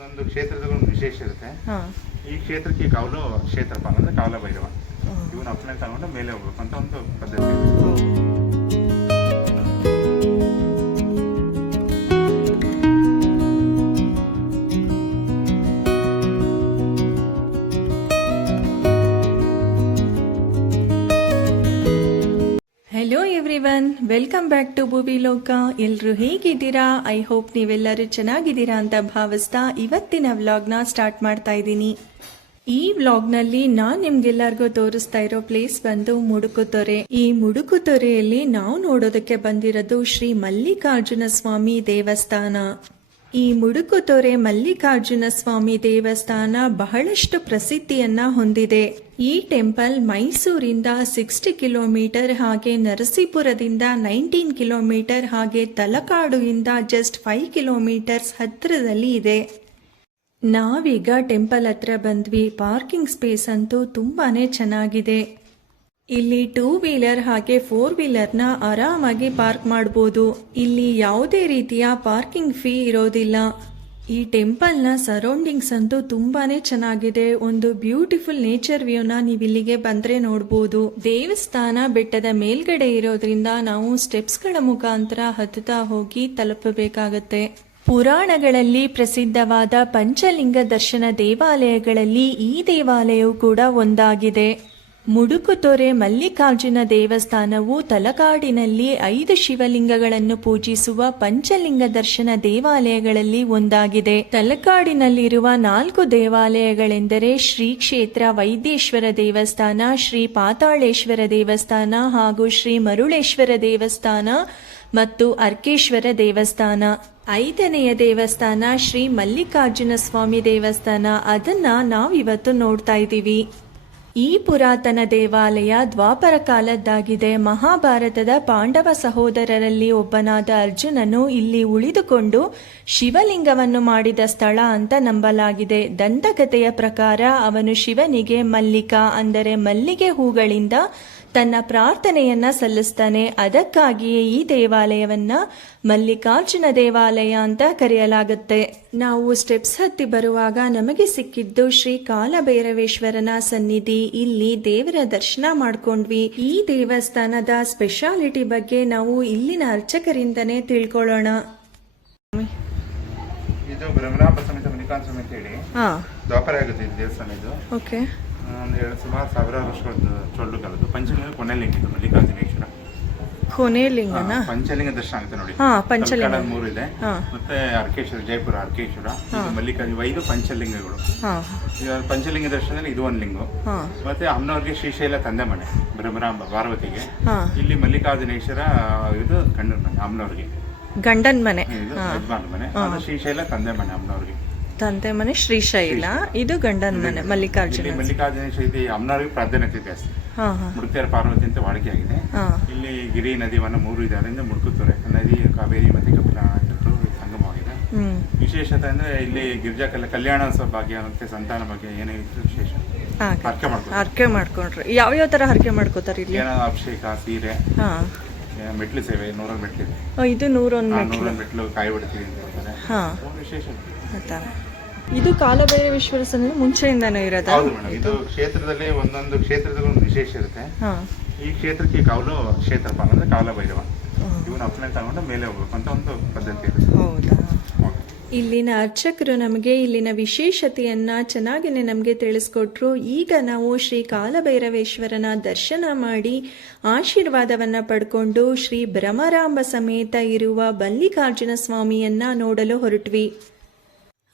ಒಂದೊಂದು ಕ್ಷೇತ್ರದ ಒಂದು ವಿಶೇಷ ಇರುತ್ತೆ. ಈ ಕ್ಷೇತ್ರಕ್ಕೆ ಕೌಲು ಕ್ಷೇತ್ರಪಾಲ ಅಂದ್ರೆ ಕಾವಲ ಭೈರವ ಇವನ್ ಅಪ್ಪನೇ ತಗೊಂಡು ಮೇಲೆ ಹೋಗ್ಬೇಕು ಅಂತ ಒಂದು ಪದ್ಧತಿ. ಎವ್ರಿವನ್ ವೆಲ್ಕಮ್ ಬ್ಯಾಕ್ ಟು ಭೂವಿ ಲೋಕ ಎಲ್ಲರೂ ಹೇಗಿದ್ದೀರಾ? ಐ ಹೋಪ್ ನೀವೆಲ್ಲರೂ ಚೆನ್ನಾಗಿದ್ದೀರಾ ಅಂತ ಭಾವಿಸ್ತಾ ಇವತ್ತಿನ ವ್ಲಾಗ್ನ ಸ್ಟಾರ್ಟ್ ಮಾಡ್ತಾ ಇದ್ದೀನಿ. ಈ ವ್ಲಾಗ್ನಲ್ಲಿ ನಾನ್ ನಿಮ್ಗೆಲ್ಲರಿಗೂ ತೋರಿಸ್ತಾ ಇರೋ ಪ್ಲೇಸ್ ಬಂದು ಮುಡುಕುತೊರೆ ಈ ಮುಡುಕುತೊರೆಯಲ್ಲಿ ನಾವು ನೋಡೋದಕ್ಕೆ ಬಂದಿರೋದು ಶ್ರೀ ಮಲ್ಲಿಕಾರ್ಜುನ ಸ್ವಾಮಿ ದೇವಸ್ಥಾನ. ಈ ಮುಡುಕುತೊರೆ ಮಲ್ಲಿಕಾರ್ಜುನ ಸ್ವಾಮಿ ದೇವಸ್ಥಾನ ಬಹಳಷ್ಟು ಪ್ರಸಿದ್ಧಿಯನ್ನ ಹೊಂದಿದೆ. ಈ ಟೆಂಪಲ್ ಮೈಸೂರಿಂದ ಸಿಕ್ಸ್ಟಿ ಕಿಲೋಮೀಟರ್ ಹಾಗೆ ನರಸೀಪುರದಿಂದ ನೈನ್ಟೀನ್ ಕಿಲೋಮೀಟರ್ ಹಾಗೆ ತಲಕಾಡು ಇಂದ ಜಸ್ಟ್ ಫೈವ್ ಕಿಲೋಮೀಟರ್ಸ್ ಹತ್ತಿರದಲ್ಲಿ ಇದೆ. ನಾವೀಗ ಟೆಂಪಲ್ ಹತ್ರ ಬಂದ್ವಿ. ಪಾರ್ಕಿಂಗ್ ಸ್ಪೇಸ್ ಅಂತೂ ತುಂಬಾನೇ ಚೆನ್ನಾಗಿದೆ. ಇಲ್ಲಿ ಟೂ ವೀಲರ್ ಹಾಗೆ ಫೋರ್ ವೀಲರ್ನ ಆರಾಮಾಗಿ ಪಾರ್ಕ್ ಮಾಡಬಹುದು ಇಲ್ಲಿ ಯಾವುದೇ ರೀತಿಯ ಪಾರ್ಕಿಂಗ್ ಫೀ ಇರೋದಿಲ್ಲ. ಈ ಟೆಂಪಲ್ನ ಸರೌಂಡಿಂಗ್ಸ್ ಅಂತೂ ತುಂಬಾನೇ ಚೆನ್ನಾಗಿದೆ. ಒಂದು ಬ್ಯೂಟಿಫುಲ್ ನೇಚರ್ ವ್ಯೂನ ನೀವು ಇಲ್ಲಿಗೆ ಬಂದ್ರೆ ನೋಡಬಹುದು ದೇವಸ್ಥಾನ ಬೆಟ್ಟದ ಮೇಲ್ಗಡೆ ಇರೋದ್ರಿಂದ ನಾವು ಸ್ಟೆಪ್ಸ್ಗಳ ಮುಖಾಂತರ ಹತ್ತುತ್ತಾ ಹೋಗಿ ತಲುಪಬೇಕಾಗತ್ತೆ. ಪುರಾಣಗಳಲ್ಲಿ ಪ್ರಸಿದ್ಧವಾದ ಪಂಚಲಿಂಗ ದರ್ಶನ ದೇವಾಲಯಗಳಲ್ಲಿ ಈ ದೇವಾಲಯವು ಕೂಡ ಒಂದಾಗಿದೆ. ಮುಡುಕುತೊರೆ ಮಲ್ಲಿಕಾರ್ಜುನ ದೇವಸ್ಥಾನವು ತಲಕಾಡಿನಲ್ಲಿ ಐದು ಶಿವಲಿಂಗಗಳನ್ನು ಪೂಜಿಸುವ ಪಂಚಲಿಂಗ ದರ್ಶನ ದೇವಾಲಯಗಳಲ್ಲಿ ಒಂದಾಗಿದೆ. ತಲಕಾಡಿನಲ್ಲಿರುವ ನಾಲ್ಕು ದೇವಾಲಯಗಳೆಂದರೆ ಶ್ರೀ ಕ್ಷೇತ್ರ ವೈದ್ಯೇಶ್ವರ ದೇವಸ್ಥಾನ, ಶ್ರೀ ಪಾತಾಳೇಶ್ವರ ದೇವಸ್ಥಾನ ಹಾಗೂ ಶ್ರೀ ಮರುಳೇಶ್ವರ ದೇವಸ್ಥಾನ ಮತ್ತು ಅರ್ಕೇಶ್ವರ ದೇವಸ್ಥಾನ. ಐದನೆಯ ದೇವಸ್ಥಾನ ಶ್ರೀ ಮಲ್ಲಿಕಾರ್ಜುನ ಸ್ವಾಮಿ ದೇವಸ್ಥಾನ. ಅದನ್ನ ನಾವಿವತ್ತು ನೋಡ್ತಾ ಇದ್ದೀವಿ. ಈ ಪುರಾತನ ದೇವಾಲಯ ದ್ವಾಪರ ಕಾಲದ್ದಾಗಿದೆ. ಮಹಾಭಾರತದ ಪಾಂಡವ ಸಹೋದರರಲ್ಲಿ ಒಬ್ಬನಾದ ಅರ್ಜುನನು ಇಲ್ಲಿ ಉಳಿದುಕೊಂಡು ಶಿವಲಿಂಗವನ್ನು ಮಾಡಿದ ಸ್ಥಳ ಅಂತ ನಂಬಲಾಗಿದೆ. ದಂತಕಥೆಯ ಪ್ರಕಾರ ಅವನು ಶಿವನಿಗೆ ಮಲ್ಲಿಕ ಅಂದರೆ ಮಲ್ಲಿಗೆ ಹೂಗಳಿಂದ ತನ್ನ ಪ್ರಾರ್ಥನೆಯನ್ನ ಸಲ್ಲಿಸ್ತಾನೆ. ಅದಕ್ಕಾಗಿಯೇ ಈ ದೇವಾಲಯವನ್ನ ಮಲ್ಲಿಕಾರ್ಜುನ ದೇವಾಲಯ ಅಂತ ಕರೆಯಲಾಗುತ್ತೆ. ನಾವು ಸ್ಟೆಪ್ಸ್ ಹತ್ತಿ ಬರುವಾಗ ನಮಗೆ ಸಿಕ್ಕಿದ್ದು ಶ್ರೀ ಕಾಲಭೈರವೇಶ್ವರನ ಸನ್ನಿಧಿ. ಇಲ್ಲಿ ದೇವರ ದರ್ಶನ ಮಾಡ್ಕೊಂಡ್ವಿ. ಈ ದೇವಸ್ಥಾನದ ಸ್ಪೆಷಾಲಿಟಿ ಬಗ್ಗೆ ನಾವು ಇಲ್ಲಿನ ಅರ್ಚಕರಿಂದನೇ ತಿಳ್ಕೊಳ್ಳೋಣ. ಇದು ಬ್ರಹ್ಮರಾಂಬ ಸಮೇತ ಮಲ್ಲಿಕಾರ್ಜುನ ಅಂತ ಹೇಳಿ. ಹಾ. ದ್ವಾಪರ ಆಗುತ್ತೆ ದೇವಸ್ಥಾನ ಇದು. ಓಕೆ ಒಂದು ಎರಡು ಸುಮಾರು ಸಾವಿರಾರು ವರ್ಷಗಳದ್ದು ಚೊಳ್ಳು ಕಾಲದ್ದು ಪಂಚಲಿಂಗ ಕೊನೆಲಿಂಗ ಇದು ಮಲ್ಲಿಕಾರ್ಜುನೇಶ್ವರ. ಕೊನೆಲಿಂಗನ ಪಂಚಲಿಂಗ ದರ್ಶನ ಆಗುತ್ತೆ ನೋಡಿ. ಹಾ, ಪಂಚಲಿಂಗ. ತಲಕಾಡಲ್ಲಿ ಮೂರು ಇದೆ. ಹಾ. ಮತ್ತೆ ಅರ್ಕೇಶ್ವರ ಜಯಪುರ ಅರ್ಕೇಶ್ವರ ಇದು ಮಲ್ಲಿಕಾರ್ಜುನ ಐದು ಪಂಚಲಿಂಗಗಳು. ಹಾ. ಪಂಚಲಿಂಗ ದರ್ಶನದಲ್ಲಿ ಇದು ಒಂದು ಲಿಂಗು. ಹಾ. ಮತ್ತೆ ಅಮ್ಮನವ್ರಿಗೆ ಶ್ರೀಶೈಲ ತಂದೆ ಮನೆ ಬ್ರಹ್ಮರಾಮ ಪಾರ್ವತಿಗೆ. ಹಾ. ಇಲ್ಲಿ ಮಲ್ಲಿಕಾರ್ಜುನೇಶ್ವರ ಇದು ಗಂಡನ ಮನೆ ಅಮ್ಮನವ್ರಿಗೆ. ಗಂಡನ್ ಮನೆ. ಇದು ಯಜಮಾನ ಮನೆ. ಅದು ಶ್ರೀಶೈಲ ತಂದೆ ಮನೆ ಅಮ್ಮನವ್ರಿಗೆ. ತಂದೆ ಮನೆ ಶ್ರೀಶೈಲ. ಇದು ಗಂಡನ ಮನೆ ಮಲ್ಲಿಕಾರ್ಜುನ ಮಲ್ಲಿಕಾರ್ಜುನ ಮಲ್ಲಿಕಾರ್ಜುನೇಶ್ವರ ಇದು ಅಮ್ಮನವ್ರಿಗೆ ಪ್ರಾಧಾನ್ಯತೆ ಜಾಸ್ತಿ ಮುಡುಕ್ತಿಯರ ಪಾರ್ವತಿ ಅಂತ ವಾಡಿಕೆ ಆಗಿದೆ ಇಲ್ಲಿ ಗಿರಿ ನದಿ ವನ ಮೂರು ಇದೆ ಅದರಿಂದ ಮುಡುಕುತ್ತೂರೆ. ನದಿ ಕಾವೇರಿ ಮತ್ತೆ ಕಪಿಲ ಎರಡು ಸಂಗಮವಾಗಿದೆ. ವಿಶೇಷತೆ ಅಂದ್ರೆ ಇಲ್ಲಿ ಗಿರಿಜಾ ಕಲ್ಯಾಣ ಕಲ್ಯಾಣ ಭಾಗ್ಯ ಮತ್ತೆ ಸಂತಾನ ಬಗ್ಗೆ ಏನೇ ಇದ್ರು ವಿಶೇಷ. ಹರಕೆ ಮಾಡ್ಕೊಂಡು ಹರಕೆ ಮಾಡ್ಕೊಂಡ್ರಿ. ಯಾವ ಯಾವ ತರ ಹರಕೆ ಮಾಡ್ಕೋತಾರೆ ಇಲ್ಲಿ? ಏನೋ ಅಭಿಷೇಕ ಸೀರೆ ಮೆಟ್ಲು ಸೇವೆ ನೂರ ಮೆಟ್ಲು ಇದು ನೂರೊಂದು ಮೆಟ್ಲು ಕಾಯಿ ಬಿಡ್ತೀವಿ ಅಂತ ವಿಶೇಷ. ಇದು ಕಾಲಭೈರವೇಶ್ವರ ಸನ್ನಿಧಿ ಮುಂಚೆಯಿಂದನೂ ಇರೋದಾ? ಹೌದು ಮೇಡಮ್ ಇದು ಕ್ಷೇತ್ರದಲ್ಲಿ ಒಂದೊಂದು ಕ್ಷೇತ್ರದಲ್ಲಿ ಒಂದು ವಿಶೇಷ ಇರುತ್ತೆ. ಹಾ. ಈ ಕ್ಷೇತ್ರಕ್ಕೆ ಕೌಲು ಕ್ಷೇತ್ರಪಾಲ ಅಂದ್ರೆ ಕಾಲಭೈರವ. ಇವನು ಅಪ್ಪನೆ ತಗೊಂಡು ಮೇಲೆ ಹೋಗ್ಬೇಕು ಅಂತ ಒಂದು ಪದ್ಧತಿ ಇದೆ ಹೌದಾ? ಇಲ್ಲಿನ ಅರ್ಚಕರು ನಮಗೆ ಇಲ್ಲಿನ ವಿಶೇಷತೆಯನ್ನ ಚೆನ್ನಾಗಿನೇ ನಮಗೆ ತಿಳಿಸ್ಕೊಟ್ರು. ಈಗ ನಾವು ಶ್ರೀ ಕಾಲಭೈರವೇಶ್ವರನ ದರ್ಶನ ಮಾಡಿ ಆಶೀರ್ವಾದವನ್ನ ಪಡ್ಕೊಂಡು ಶ್ರೀ ಭ್ರಮರಾಂಬ ಸಮೇತ ಇರುವ ಮಲ್ಲಿಕಾರ್ಜುನ ಸ್ವಾಮಿಯನ್ನ ನೋಡಲು ಹೊರಟ್ವಿ.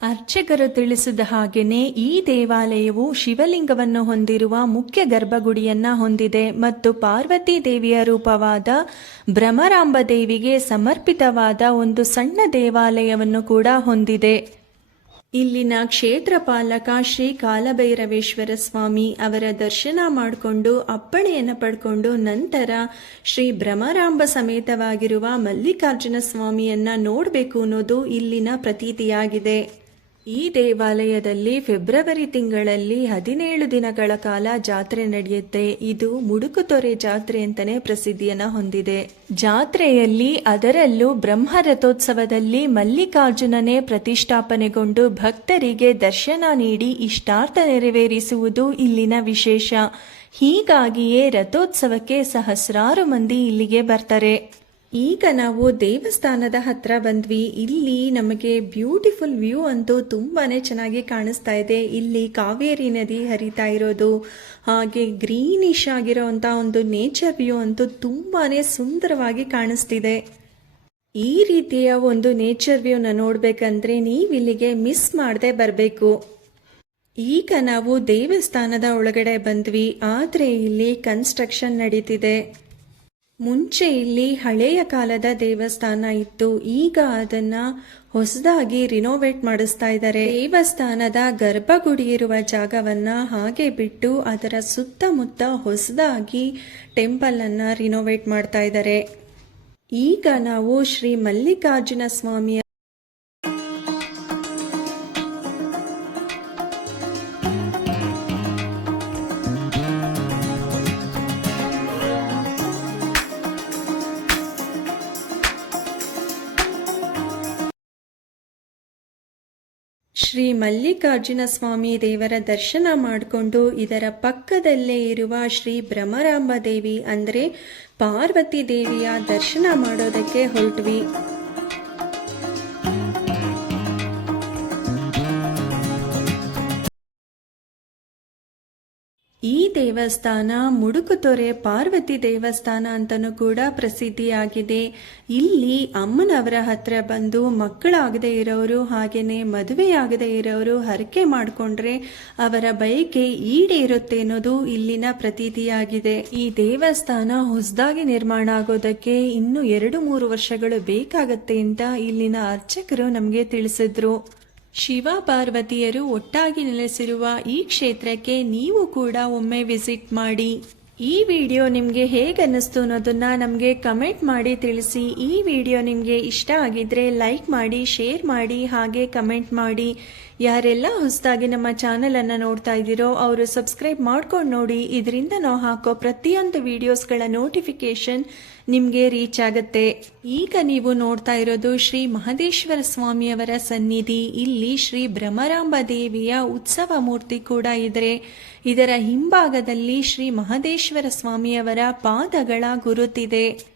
ಅರ್ಚಕರು ತಿಳಿಸಿದ ಹಾಗೆಯೇ ಈ ದೇವಾಲಯವು ಶಿವಲಿಂಗವನ್ನು ಹೊಂದಿರುವ ಮುಖ್ಯ ಗರ್ಭಗುಡಿಯನ್ನ ಹೊಂದಿದೆ ಮತ್ತು ಪಾರ್ವತಿ ದೇವಿಯ ರೂಪವಾದ ಭ್ರಮರಾಂಬ ದೇವಿಗೆ ಸಮರ್ಪಿತವಾದ ಒಂದು ಸಣ್ಣ ದೇವಾಲಯವನ್ನು ಕೂಡ ಹೊಂದಿದೆ. ಇಲ್ಲಿನ ಕ್ಷೇತ್ರ ಪಾಲಕ ಶ್ರೀ ಕಾಲಭೈರವೇಶ್ವರ ಸ್ವಾಮಿ ಅವರ ದರ್ಶನ ಮಾಡಿಕೊಂಡು ಅಪ್ಪಣೆಯನ್ನು ಪಡ್ಕೊಂಡು ನಂತರ ಶ್ರೀ ಭ್ರಮರಾಂಬ ಸಮೇತವಾಗಿರುವ ಮಲ್ಲಿಕಾರ್ಜುನ ಸ್ವಾಮಿಯನ್ನ ನೋಡಬೇಕು ಅನ್ನೋದು ಇಲ್ಲಿನ ಪ್ರತೀತಿಯಾಗಿದೆ. ಈ ದೇವಾಲಯದಲ್ಲಿ ಫೆಬ್ರವರಿ ತಿಂಗಳಲ್ಲಿ ಹದಿನೇಳು ದಿನಗಳ ಕಾಲ ಜಾತ್ರೆ ನಡೆಯುತ್ತೆ. ಇದು ಮುಡುಕುತೊರೆ ಜಾತ್ರೆ ಅಂತಾನೆ ಪ್ರಸಿದ್ಧಿಯನ್ನ ಹೊಂದಿದೆ. ಜಾತ್ರೆಯಲ್ಲಿ ಅದರಲ್ಲೂ ಬ್ರಹ್ಮ ರಥೋತ್ಸವದಲ್ಲಿ ಮಲ್ಲಿಕಾರ್ಜುನನೇ ಪ್ರತಿಷ್ಠಾಪನೆಗೊಂಡು ಭಕ್ತರಿಗೆ ದರ್ಶನ ನೀಡಿ ಇಷ್ಟಾರ್ಥ ನೆರವೇರಿಸುವುದು ಇಲ್ಲಿನ ವಿಶೇಷ. ಹೀಗಾಗಿಯೇ ರಥೋತ್ಸವಕ್ಕೆ ಸಹಸ್ರಾರು ಮಂದಿ ಇಲ್ಲಿಗೆ ಬರ್ತಾರೆ. ಈಗ ನಾವು ದೇವಸ್ಥಾನದ ಹತ್ರ ಬಂದ್ವಿ. ಇಲ್ಲಿ ನಮಗೆ ಬ್ಯೂಟಿಫುಲ್ ವ್ಯೂ ಅಂತೂ ತುಂಬಾನೇ ಚೆನ್ನಾಗಿ ಕಾಣಿಸ್ತಾ ಇದೆ. ಇಲ್ಲಿ ಕಾವೇರಿ ನದಿ ಹರಿತಾ ಇರೋದು, ಹಾಗೆ ಗ್ರೀನಿಶ್ ಆಗಿರೋಂಥ ಒಂದು ನೇಚರ್ ವ್ಯೂ ಅಂತೂ ತುಂಬಾನೇ ಸುಂದರವಾಗಿ ಕಾಣಿಸ್ತಿದೆ. ಈ ರೀತಿಯ ಒಂದು ನೇಚರ್ ವ್ಯೂನ ನೋಡ್ಬೇಕಂದ್ರೆ ನೀವು ಇಲ್ಲಿಗೆ ಮಿಸ್ ಮಾಡದೆ ಬರಬೇಕು. ಈಗ ನಾವು ದೇವಸ್ಥಾನದ ಒಳಗಡೆ ಬಂದ್ವಿ. ಆದರೆ ಇಲ್ಲಿ ಕನ್ಸ್ಟ್ರಕ್ಷನ್ ನಡೀತಿದೆ. ಮುಂಚೆ ಇಲ್ಲಿ ಹಳೆಯ ಕಾಲದ ದೇವಸ್ಥಾನ ಇತ್ತು. ಈಗ ಅದನ್ನ ಹೊಸದಾಗಿ ರಿನೋವೇಟ್ ಮಾಡಿಸ್ತಾ ಇದ್ದಾರೆ. ದೇವಸ್ಥಾನದ ಗರ್ಭಗುಡಿ ಇರುವ ಜಾಗವನ್ನ ಹಾಗೆ ಬಿಟ್ಟು ಅದರ ಸುತ್ತಮುತ್ತ ಹೊಸದಾಗಿ ಟೆಂಪಲ್ ಅನ್ನ ರಿನೋವೇಟ್ ಮಾಡ್ತಾ ಇದ್ದಾರೆ. ಈಗ ನಾವು ಶ್ರೀ ಮಲ್ಲಿಕಾರ್ಜುನ ಸ್ವಾಮಿಯ ಶ್ರೀ ಮಲ್ಲಿಕಾರ್ಜುನ ಸ್ವಾಮಿ ದೇವರ ದರ್ಶನ ಮಾಡಿಕೊಂಡು ಇದರ ಪಕ್ಕದಲ್ಲೇ ಇರುವ ಶ್ರೀ ಭ್ರಮರಾಂಬ ದೇವಿ ಅಂದರೆ ಪಾರ್ವತಿ ದೇವಿಯ ದರ್ಶನ ಮಾಡೋದಕ್ಕೆ ಹೊರಟ್ವಿ. ದೇವಸ್ಥಾನ ಮುಡುಕುತೊರೆ ಪಾರ್ವತಿ ದೇವಸ್ಥಾನ ಅಂತಲೂ ಕೂಡ ಪ್ರಸಿದ್ಧಿಯಾಗಿದೆ. ಇಲ್ಲಿ ಅಮ್ಮನವರ ಹತ್ರ ಬಂದು ಮಕ್ಕಳಾಗದೇ ಇರೋರು ಹಾಗೆಯೇ ಮದುವೆಯಾಗದೇ ಇರೋರು ಹರಕೆ ಮಾಡಿಕೊಂಡ್ರೆ ಅವರ ಬಯಕೆ ಈಡೇರುತ್ತೆ ಅನ್ನೋದು ಇಲ್ಲಿನ ಪ್ರತೀತಿಯಾಗಿದೆ. ಈ ದೇವಸ್ಥಾನ ಹೊಸದಾಗಿ ನಿರ್ಮಾಣ ಆಗೋದಕ್ಕೆ ಇನ್ನು ಎರಡು ಮೂರು ವರ್ಷಗಳು ಬೇಕಾಗತ್ತೆ ಅಂತ ಇಲ್ಲಿನ ಅರ್ಚಕರು ನಮಗೆ ತಿಳಿಸಿದ್ರು. ಶಿವ ಪಾರ್ವತಿಯರು ಒಟ್ಟಾಗಿ ನೆಲೆಸಿರುವ ಈ ಕ್ಷೇತ್ರಕ್ಕೆ ನೀವು ಕೂಡ ಒಮ್ಮೆ ವಿಸಿಟ್ ಮಾಡಿ. ಈ ವಿಡಿಯೋ ನಿಮಗೆ ಹೇಗೆ ಅನ್ನಿಸ್ತು ಅನ್ನೋದನ್ನ ನಮಗೆ ಕಮೆಂಟ್ ಮಾಡಿ ತಿಳಿಸಿ. ಈ ವಿಡಿಯೋ ನಿಮಗೆ ಇಷ್ಟ ಆಗಿದ್ರೆ ಲೈಕ್ ಮಾಡಿ, ಶೇರ್ ಮಾಡಿ, ಹಾಗೆ ಕಮೆಂಟ್ ಮಾಡಿ. ಯಾರೆಲ್ಲ ಹೊಸದಾಗಿ ನಮ್ಮ ಚಾನಲನ್ನು ನೋಡ್ತಾ ಇದ್ದೀರೋ ಅವರು ಸಬ್ಸ್ಕ್ರೈಬ್ ಮಾಡ್ಕೊಂಡು ನೋಡಿ. ಇದರಿಂದ ನಾವು ಹಾಕೋ ಪ್ರತಿಯೊಂದು ವಿಡಿಯೋಸ್ಗಳ ನೋಟಿಫಿಕೇಶನ್ ನಿಮಗೆ ರೀಚ್ ಆಗುತ್ತೆ. ಈಗ ನೀವು ನೋಡ್ತಾ ಇರೋದು ಶ್ರೀ ಮಹದೇಶ್ವರ ಸ್ವಾಮಿಯವರ ಸನ್ನಿಧಿ. ಇಲ್ಲಿ ಶ್ರೀ ಭ್ರಮರಾಂಬ ದೇವಿಯ ಉತ್ಸವ ಮೂರ್ತಿ ಕೂಡ ಇದ್ರೆ, ಇದರ ಹಿಂಭಾಗದಲ್ಲಿ ಶ್ರೀ ಮಹದೇಶ್ವರ ಸ್ವಾಮಿಯವರ ಪಾದಗಳ ಗುರುತಿದೆ.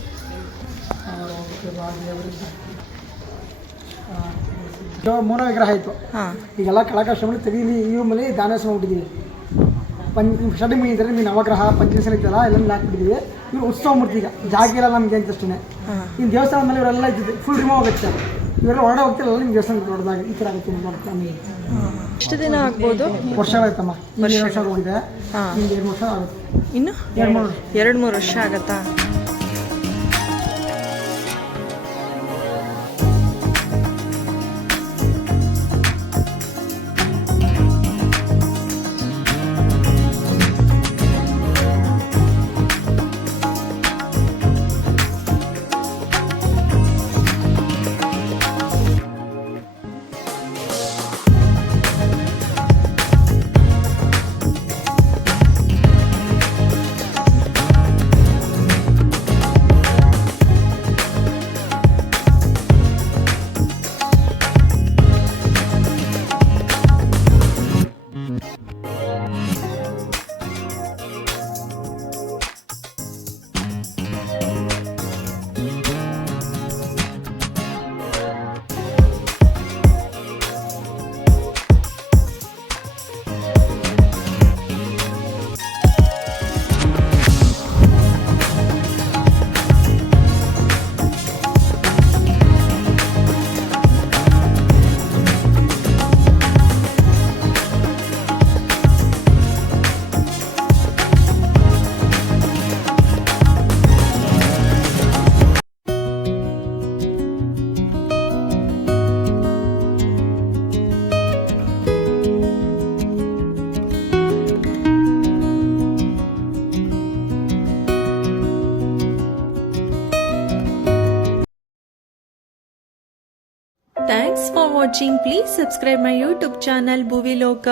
ಮೂಲ ವಿಗ್ರಹ ಆಯಿತು. ಈಗೆಲ್ಲ ಕಳಕಾಶ ತೆಗೀಲಿ ಇವು ಮೇಲೆ ದಾನೇಶ್ವರ ಬಿಟ್ಟಿದ್ದೀವಿ ಪಂಚ ಷಡ್ಮಿ ಇದ್ರೆ ನೀವು ನವಗ್ರಹ ಪಂಚಮಸಲ ಇದ್ದಲ್ಲ ಎಲ್ಲ ಹಾಕ್ಬಿಟ್ಟಿದ್ದೀವಿ ಇವ್ರು ಉತ್ಸವ ಮೂರ್ತಿ ಈಗ. ಜಾಗ ಇರಲ್ಲ ನಮಗೆ ಅಂತ ಅಷ್ಟೇ ಇನ್ನು ದೇವಸ್ಥಾನ ಮೇಲೆ ಇವರೆಲ್ಲ ಇದ್ದಿದ್ದು ಫುಲ್ ರಿಮೂವ್ ಆಗುತ್ತೆ. ಇವರೆಲ್ಲ ಹೊರಡೆ ಹೋಗ್ತಿರಲ್ಲ ನಿಮ್ಗೆ ದೇವಸ್ಥಾನ ದೊಡ್ಡದಾಗ ಈ ಥರ ಆಗುತ್ತೆ ನಮಗೆ ಎಷ್ಟು ದಿನ ಆಗ್ಬೋದು? ವರ್ಷ ಆಯ್ತಮ್ಮ. ಎರಡು ವರ್ಷ ಹೋಗಿದೆ ಈಗ ಎರಡು ವರ್ಷ ಆಗುತ್ತೆ. ಇನ್ನು? ಎರಡು ಮೂರು ಎರಡು ಮೂರು ವರ್ಷ ಆಗತ್ತಾ? Thanks for watching please subscribe my YouTube channel Bhuvi Loka